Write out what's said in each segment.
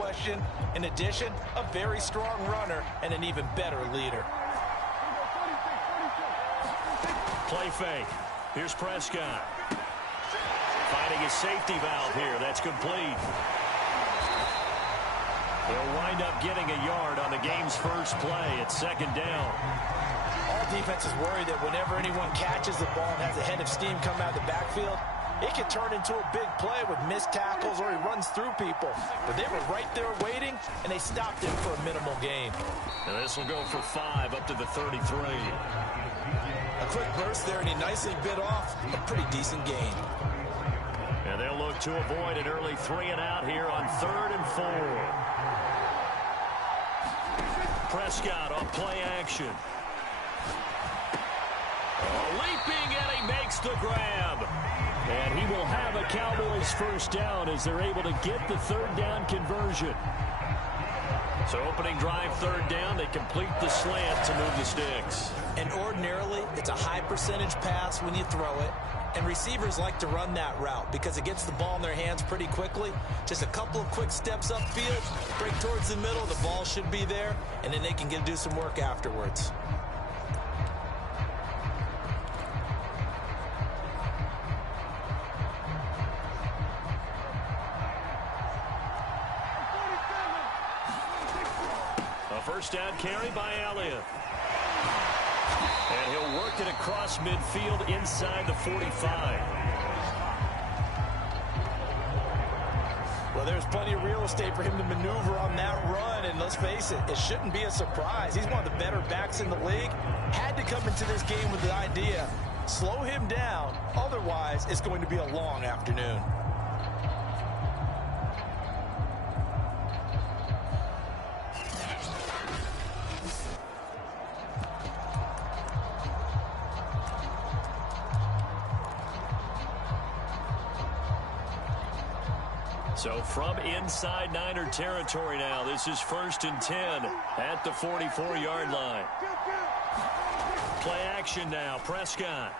question. In addition, a very strong runner and an even better leader. Play fake. Here's Prescott. Finding his safety valve here. That's complete. They'll wind up getting a yard on the game's first play. It's second down. All defenses worry that whenever anyone catches the ball and has a head of steam come out of the backfield, it can turn into a big play with missed tackles or he runs through people. But they were right there waiting, and they stopped him for a minimal gain. And this will go for 5 up to the 33. A quick burst there, and he nicely bit off a pretty decent gain. And they'll look to avoid an early 3-and-out here on 3rd and 4. Prescott on play action. Leaping, and he makes the grab. And he will have a Cowboys first down as they're able to get the 3rd down conversion. So opening drive 3rd down, they complete the slant to move the sticks. And ordinarily, it's a high percentage pass when you throw it. And receivers like to run that route because it gets the ball in their hands pretty quickly. Just a couple of quick steps upfield, break towards the middle, the ball should be there, and then they can do some work afterwards. A first down carry by Elliott. And he'll work it across midfield inside the 45. Well, there's plenty of real estate for him to maneuver on that run, and let's face it, it shouldn't be a surprise. He's one of the better backs in the league. Had to come into this game with the idea, slow him down, otherwise it's going to be a long afternoon. So from inside Niner territory now, this is 1st and 10 at the 44-yard line. Play action now, Prescott.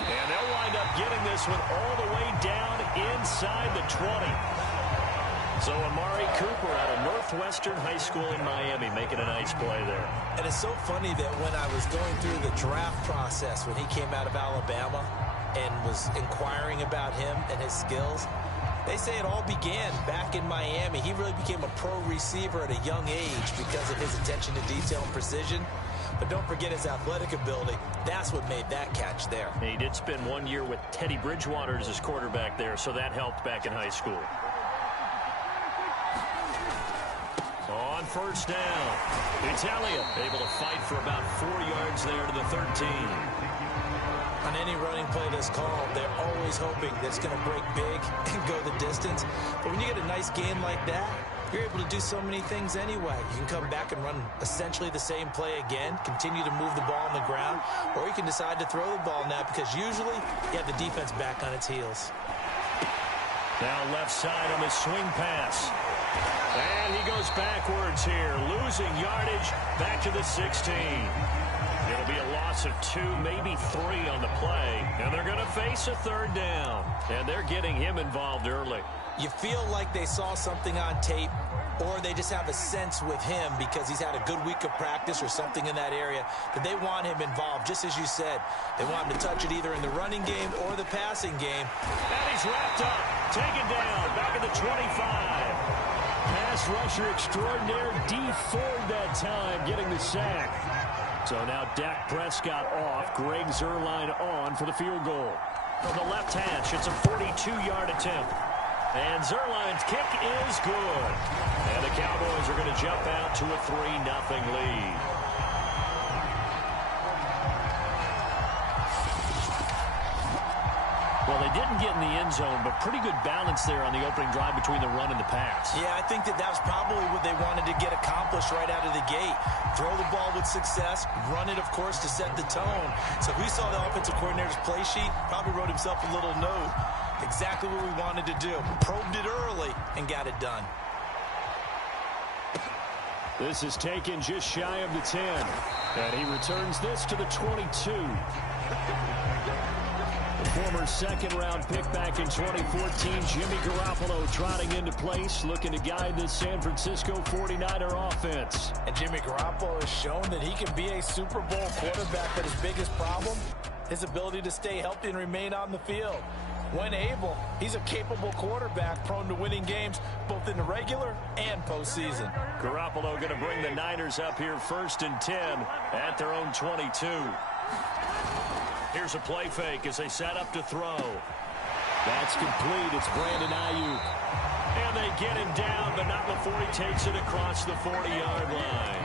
And they'll wind up getting this one all the way down inside the 20. So Amari Cooper out of Northwestern High School in Miami making a nice play there. And it's so funny that when I was going through the draft process when he came out of Alabama and was inquiring about him and his skills, they say it all began back in Miami. He really became a pro receiver at a young age because of his attention to detail and precision. But don't forget his athletic ability. That's what made that catch there. He did spend 1 year with Teddy Bridgewater as his quarterback there, so that helped back in high school. On first down, Italia able to fight for about 4 yards there to the 13. On any running play that's called, they're always hoping that it's going to break big and go the distance. But when you get a nice gain like that, you're able to do so many things anyway. You can come back and run essentially the same play again, continue to move the ball on the ground, or you can decide to throw the ball now because usually you have the defense back on its heels. Now left side on the swing pass. And he goes backwards here, losing yardage back to the 16. It'll be a loss of 2, maybe 3 on the play. And they're going to face a 3rd down. And they're getting him involved early. You feel like they saw something on tape, or they just have a sense with him because he's had a good week of practice or something in that area that they want him involved, just as you said. They want him to touch it either in the running game or the passing game. And he's wrapped up, taken down, back at the 25. Pass rusher extraordinaire, D Ford that time, getting the sack. So now Dak Prescott off, Greg Zuerlein on for the field goal. From the left hash, it's a 42-yard attempt. And Zuerlein's kick is good. And the Cowboys are going to jump out to a 3-0 lead. Well, they didn't get in the end zone, but pretty good balance there on the opening drive between the run and the pass. Yeah, I think that was probably what they wanted to get accomplished right out of the gate. Throw the ball with success, run it, of course, to set the tone. So we saw the offensive coordinator's play sheet, probably wrote himself a little note. Exactly what we wanted to do. Probed it early and got it done. This is taken just shy of the 10. And he returns this to the 22. Former second-round pick back in 2014, Jimmy Garoppolo trotting into place, looking to guide this San Francisco 49er offense. And Jimmy Garoppolo has shown that he can be a Super Bowl quarterback, but his biggest problem, his ability to stay healthy and remain on the field. When able, he's a capable quarterback prone to winning games both in the regular and postseason. Garoppolo going to bring the Niners up here 1st and 10 at their own 22. Here's a play fake as they set up to throw. That's complete. It's Brandon Ayuk. And they get him down, but not before he takes it across the 40-yard line.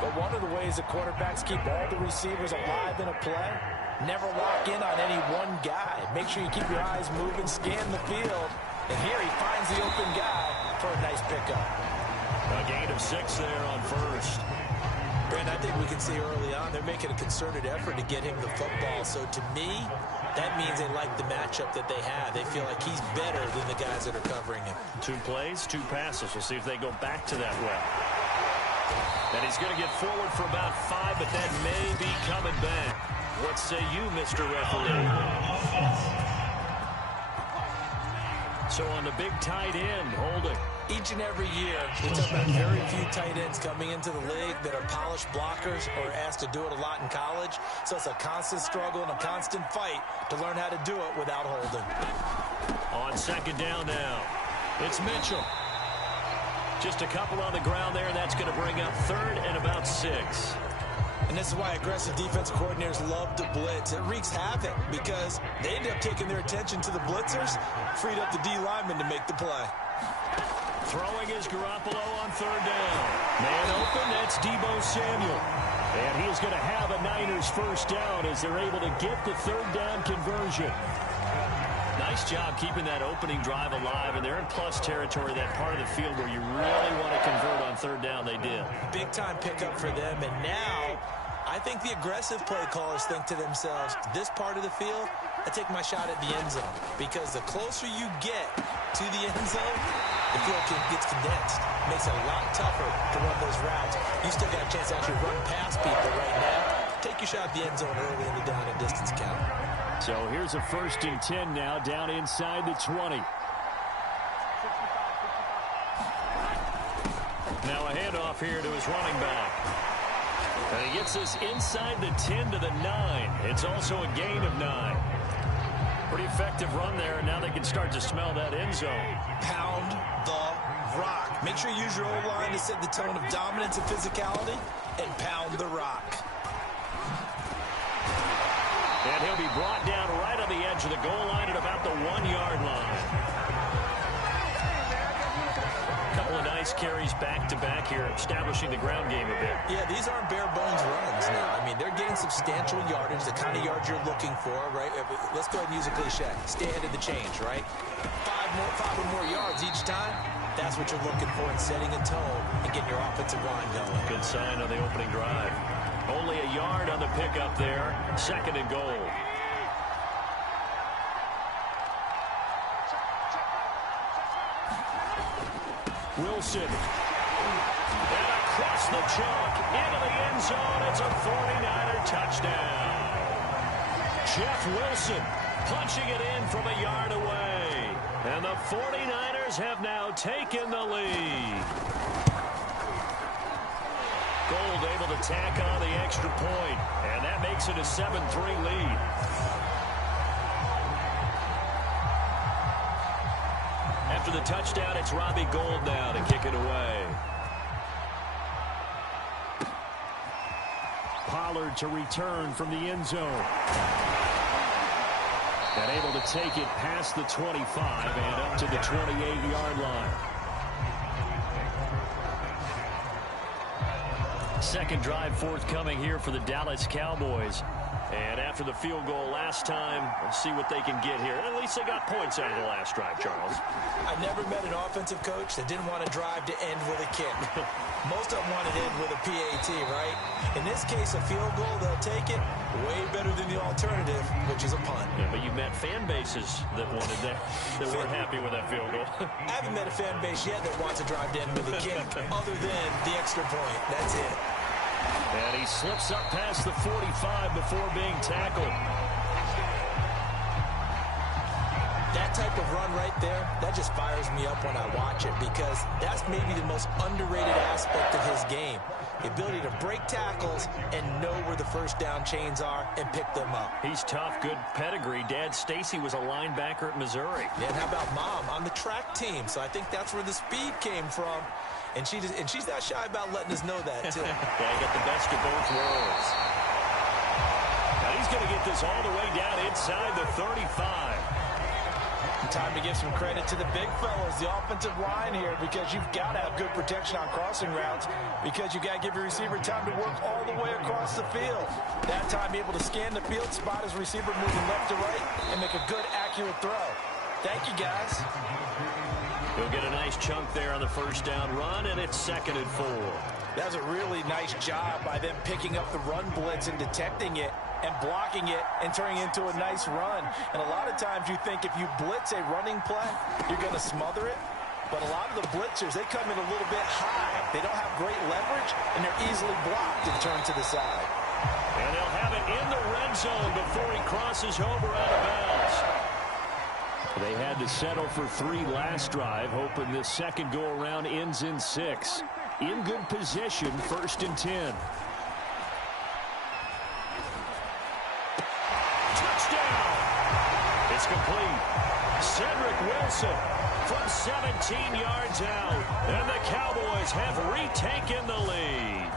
But one of the ways that quarterbacks keep all the receivers alive in a play, never lock in on any one guy. Make sure you keep your eyes moving, scan the field. And here he finds the open guy for a nice pickup. A gain of 6 there on first. Brent, I think we can see early on they're making a concerted effort to get him the football. So to me, that means they like the matchup that they have. They feel like he's better than the guys that are covering him. 2 plays, 2 passes. We'll see if they go back to that well. And he's going to get forward for about 5, but that may be coming back. What say you, Mr. Referee? So on the big tight end, holding. Each and every year, we talk about very few tight ends coming into the league that are polished blockers or asked to do it a lot in college. So it's a constant struggle and a constant fight to learn how to do it without holding. On 2nd down now, it's Mitchell. Just a couple on the ground there, and that's going to bring up 3rd and about 6. And this is why aggressive defensive coordinators love to blitz. It wreaks havoc because they end up taking their attention to the blitzers, freed up the D lineman to make the play. Throwing is Garoppolo on 3rd down. Man open, that's Deebo Samuel. And he is going to have a Niners 1st down as they're able to get the 3rd down conversion. Nice job keeping that opening drive alive, and they're in plus territory, that part of the field where you really want to convert on 3rd down. They did. Big-time pickup for them, and now I think the aggressive play callers think to themselves, this part of the field, I take my shot at the end zone, because the closer you get to the end zone, the field gets condensed. Makes it a lot tougher to run those routes. You still got a chance to actually run past people right now. Take your shot at the end zone early in the down and distance count. So here's a 1st and 10 now, down inside the 20. Now a handoff here to his running back. And he gets this inside the 10 to the 9. It's also a gain of 9. Pretty effective run there, and now they can start to smell that end zone. Pound the rock. Make sure you use your O-line to set the tone of dominance and physicality, and pound the rock. And he'll be brought down right on the edge of the goal line at about the 1-yard line. Couple of nice carries back-to-back here, establishing the ground game a bit. Yeah, these aren't bare-bones runs now. I mean, they're getting substantial yardage, the kind of yards you're looking for, right? Let's go ahead and use a cliche. Stay ahead of the change, right? 5 or more yards each time. That's what you're looking for in setting a tone and getting your offensive line going. Good sign on the opening drive. Only a yard on the pickup there. 2nd and goal. Wilson. And across the chalk into the end zone. It's a 49er touchdown. Jeff Wilson punching it in from a yard away. And the 49ers have now taken the lead. Gold able to tack on the extra point, and that makes it a 7-3 lead. After the touchdown, it's Robbie Gould now to kick it away. Pollard to return from the end zone. And able to take it past the 25 and up to the 28-yard line. Second drive forthcoming here for the Dallas Cowboys. And after the field goal last time, let's see what they can get here. At least they got points out of the last drive, Charles. I've never met an offensive coach that didn't want to drive to end with a kick. Most of them want to end with a PAT, right? In this case, a field goal, they'll take it. Way better than the alternative, which is a punt. Yeah, but you've met fan bases that wanted that weren't happy with that field goal. I haven't met a fan base yet that wants to drive to end with a kick other than the extra point. That's it. And he slips up past the 45 before being tackled. That type of run right there, that just fires me up when I watch it because that's maybe the most underrated aspect of his game. The ability to break tackles and know where the first down chains are and pick them up. He's tough, good pedigree. Dad Stacy was a linebacker at Missouri. Yeah, and how about Mom on the track team? So I think that's where the speed came from. And she's not shy about letting us know that, too. Yeah, got the best of both worlds. Now he's going to get this all the way down inside the 35. Time to give some credit to the big fellas, the offensive line here, because you've got to have good protection on crossing routes because you've got to give your receiver time to work all the way across the field. That time, able to scan the field, spot his receiver moving left to right, and make a good, accurate throw. Thank you, guys. He'll get a nice chunk there on the first down run, and it's 2nd and 4. That was a really nice job by them picking up the run blitz and detecting it and blocking it and turning it into a nice run. And a lot of times you think if you blitz a running play, you're going to smother it. But a lot of the blitzers, they come in a little bit high. They don't have great leverage, and they're easily blocked and turned to the side. And they'll have it in the red zone before he crosses over out of bounds. They had to settle for 3 last drive, hoping this second go-around ends in 6. In good position, 1st and 10. Touchdown! It's complete. Cedric Wilson from 17 yards out. And the Cowboys have retaken the lead.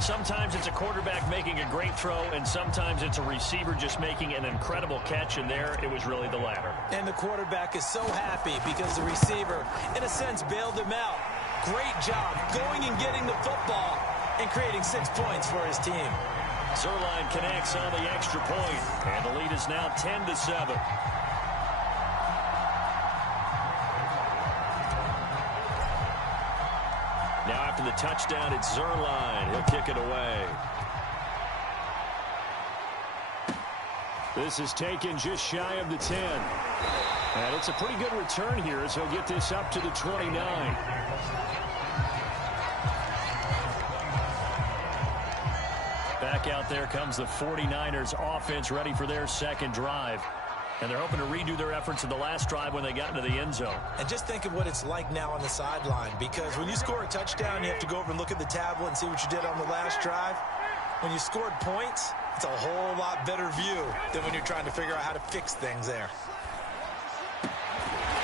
Sometimes it's a quarterback making a great throw, and sometimes it's a receiver just making an incredible catch, and there it was really the latter. And the quarterback is so happy because the receiver, in a sense, bailed him out. Great job going and getting the football and creating 6 points for his team. Zerline connects on the extra point, and the lead is now 10-7. Now after the touchdown, it's Zerline. He'll kick it away. This is taken just shy of the 10. And it's a pretty good return here as he'll get this up to the 29. Back out there comes the 49ers offense ready for their second drive. And they're hoping to redo their efforts in the last drive when they got into the end zone. And just think of what it's like now on the sideline, because when you score a touchdown, you have to go over and look at the tablet and see what you did on the last drive. When you scored points, it's a whole lot better view than when you're trying to figure out how to fix things there.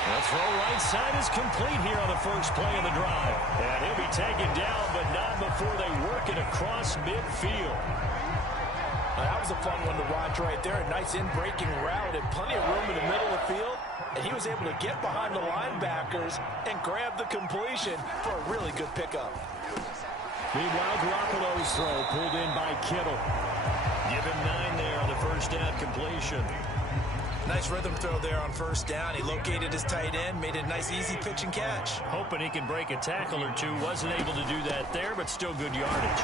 The throw right side is complete here on the first play of the drive. And he'll be taken down, but not before they work it across midfield. That was a fun one to watch right there. A nice in-breaking route and plenty of room in the middle of the field. And he was able to get behind the linebackers and grab the completion for a really good pickup. Meanwhile, Garoppolo's throw pulled in by Kittle. Give him 9 there on the first down completion. Nice rhythm throw there on first down. He located his tight end, made a nice easy pitch and catch. Hoping he can break a tackle or two. Wasn't able to do that there, but still good yardage.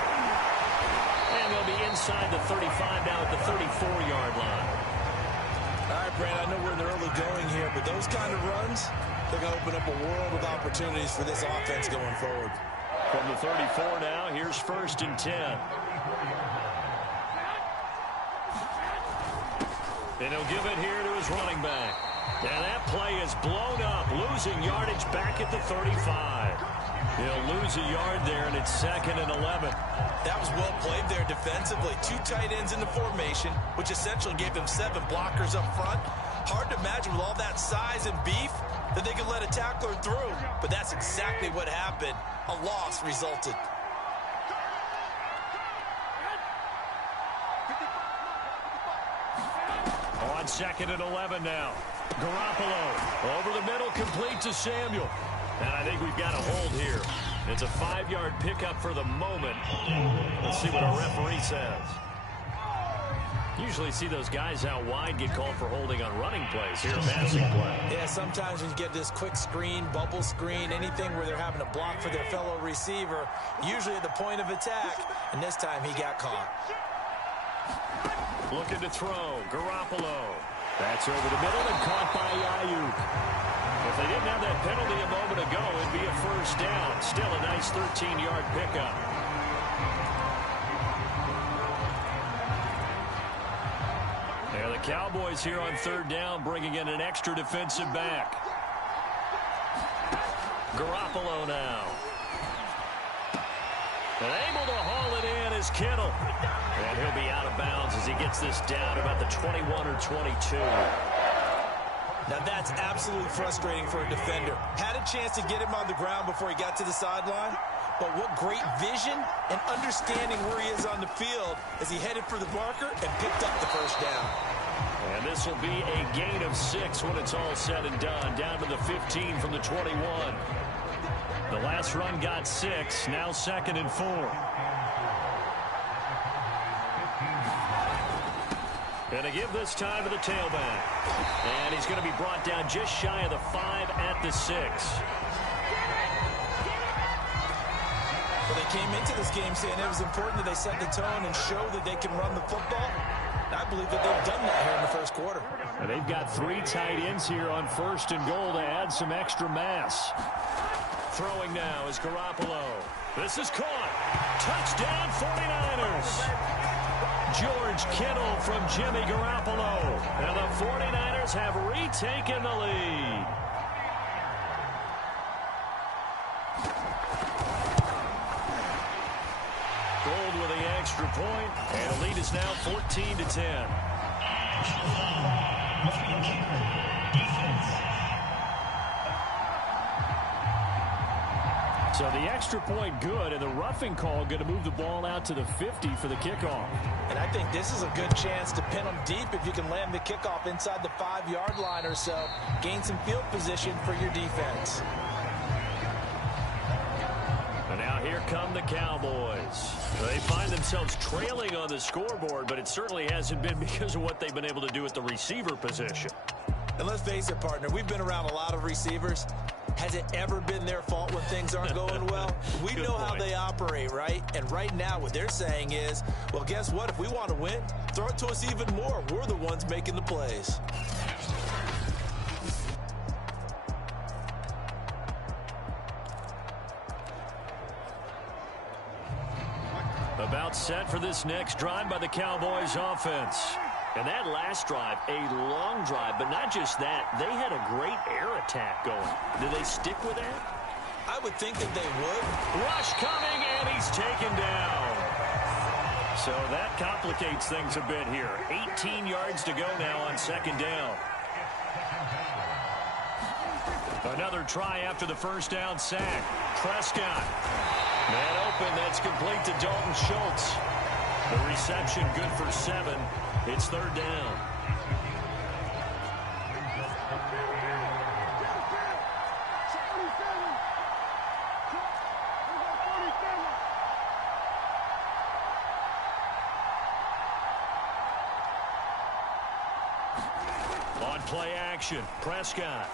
And they'll be inside the 35 now at the 34-yard line. All right, Brand, I know we're in the early going here, but those kind of runs, they're going to open up a world of opportunities for this offense going forward. From the 34 now, here's 1st and 10. And he'll give it here to his running back. And that play is blown up, losing yardage back at the 35. He'll lose a yard there, and it's 2nd and 11. That was well played there defensively. 2 tight ends in the formation, which essentially gave them 7 blockers up front. Hard to imagine with all that size and beef that they could let a tackler through. But that's exactly what happened. A loss resulted. On 2nd and 11 now. Garoppolo over the middle, complete to Samuel. And I think we've got a hold here. It's a 5-yard pickup for the moment. Let's see what our referee says. Usually see those guys out wide get called for holding on running plays. Here, passing play. Yeah, sometimes when you get this quick screen, bubble screen, anything where they're having to block for their fellow receiver, usually at the point of attack, and this time he got caught. Looking to throw, Garoppolo. That's over the middle and caught by Ayuk. If they didn't have that penalty a moment ago, it'd be a first down. Still a nice 13-yard pickup. There they The Cowboys here on third down, bringing in an extra defensive back. Garoppolo now. And able to haul it in is Kittle. And he'll be out of bounds as he gets this down about the 21 or 22. Now that's absolutely frustrating for a defender. Had a chance to get him on the ground before he got to the sideline. But what great vision and understanding where he is on the field as he headed for the marker and picked up the first down. And this will be a gain of 6 when it's all said and done. Down to the 15 from the 21. The last run got 6. Now 2nd and 4. And a give this time to the tailback. And he's going to be brought down just shy of the 5 at the 6. Well, they came into this game saying it was important that they set the tone and show that they can run the football. I believe that they've done that here in the first quarter. And they've got 3 tight ends here on 1st and goal to add some extra mass. Throwing now is Garoppolo. This is caught. Touchdown 49ers. George Kittle from Jimmy Garoppolo. And the 49ers have retaken the lead. Gold with the extra point, and the lead is now 14-10. So the extra point good, and the roughing call going to move the ball out to the 50 for the kickoff. And I think this is a good chance to pin them deep if you can land the kickoff inside the 5-yard line or so. Gain some field position for your defense. And now here come the Cowboys. They find themselves trailing on the scoreboard, but it certainly hasn't been because of what they've been able to do at the receiver position. And let's face it, partner, we've been around a lot of receivers. Has it ever been their fault when things aren't going well? We know how they operate, right? And right now what they're saying is, well, guess what? If we want to win, throw it to us even more. We're the ones making the plays. About set for this next drive by the Cowboys offense. And that last drive, a long drive, but not just that. They had a great air attack going. Do they stick with that? I would think that they would. Rush coming, and he's taken down. So that complicates things a bit here. 18 yards to go now on 2nd down. Another try after the first down sack. Prescott. Man open, that's complete to Dalton Schultz. The reception good for 7. It's 3rd down. On play action, Prescott.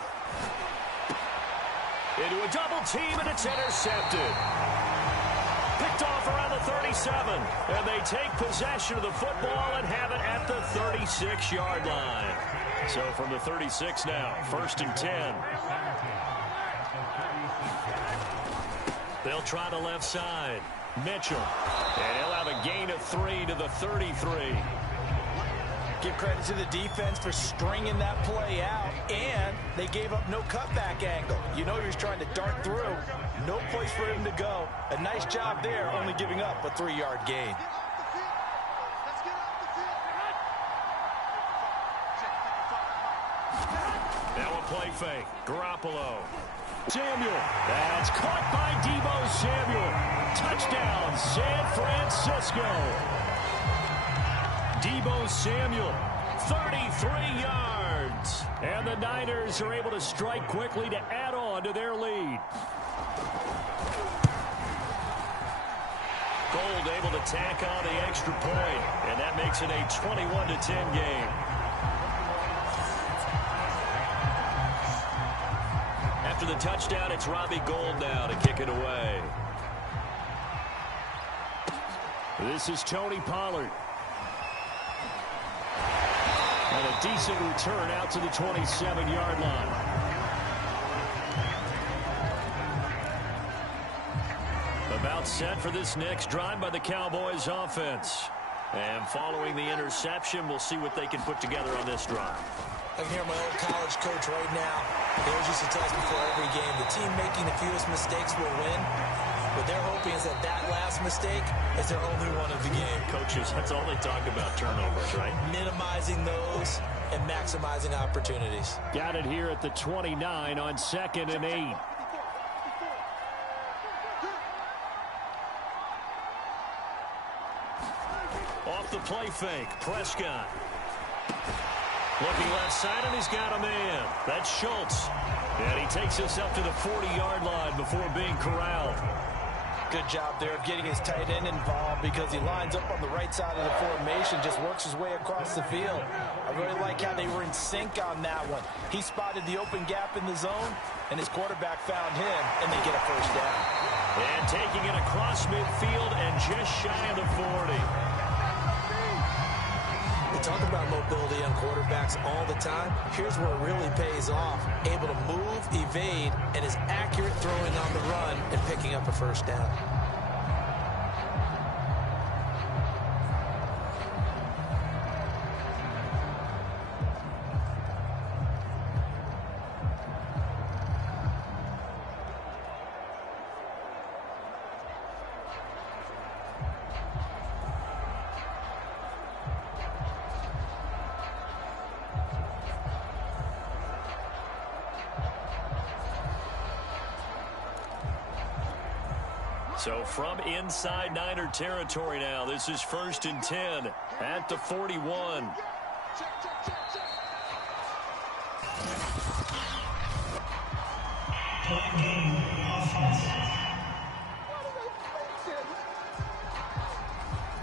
Into a double team, and it's intercepted. Picked off around the 37, and they take possession of the football and have it at the 36-yard line. So from the 36 now, 1st and 10. They'll try the left side. Mitchell, and he'll have a gain of 3 to the 33. Give credit to the defense for stringing that play out, and they gave up no cutback angle. You know he was trying to dart through. No place for him to go. A nice job there, only giving up a 3-yard gain. Now a play fake. Garoppolo. Samuel. That's caught by Deebo Samuel. Touchdown, San Francisco. Deebo Samuel, 33 yards. And the Niners are able to strike quickly to add on to their lead. Gold able to tack on the extra point, and that makes it a 21-10 game. After the touchdown, it's Robbie Gould now to kick it away. This is Tony Pollard. And a decent return out to the 27-yard line. About set for this next drive by the Cowboys offense. And following the interception, we'll see what they can put together on this drive. I can hear my old college coach right now. He always used to tell us before every game, the team making the fewest mistakes will win. What they're hoping is that that last mistake is their only one of the game. Coaches, that's all they talk about, turnovers, right? Minimizing those and maximizing opportunities. Got it here at the 29 on 2nd and 8. Off the play fake, Prescott. Looking left side, and he's got a man. That's Schultz. And he takes us up to the 40-yard line before being corralled. Good job there of getting his tight end involved because he lines up on the right side of the formation, just works his way across the field. I really like how they were in sync on that one. He spotted the open gap in the zone, and his quarterback found him, and they get a first down. And taking it across midfield and just shy of the 40. We talk about mobility on quarterbacks all the time. Here's where it really pays off. Able to move, evade, and is accurate throwing on the run and picking up a first down. So from inside Niner territory now, this is 1st and 10 at the 41.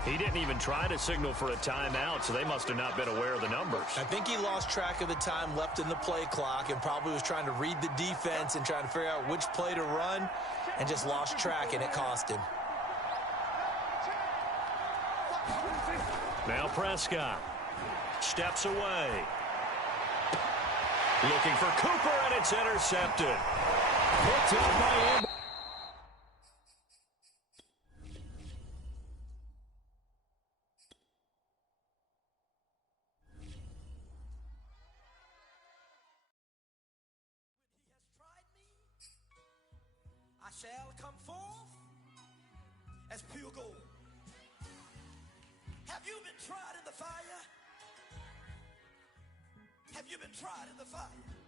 He didn't even try to signal for a timeout, so they must have not been aware of the numbers. I think he lost track of the time left in the play clock and probably was trying to read the defense and trying to figure out which play to run and just lost track, and it cost him. Now Prescott steps away. Looking for Cooper, and it's intercepted. Picked up by him. Shall come forth as pure gold. Have you been tried in the fire? Have you been tried in the fire?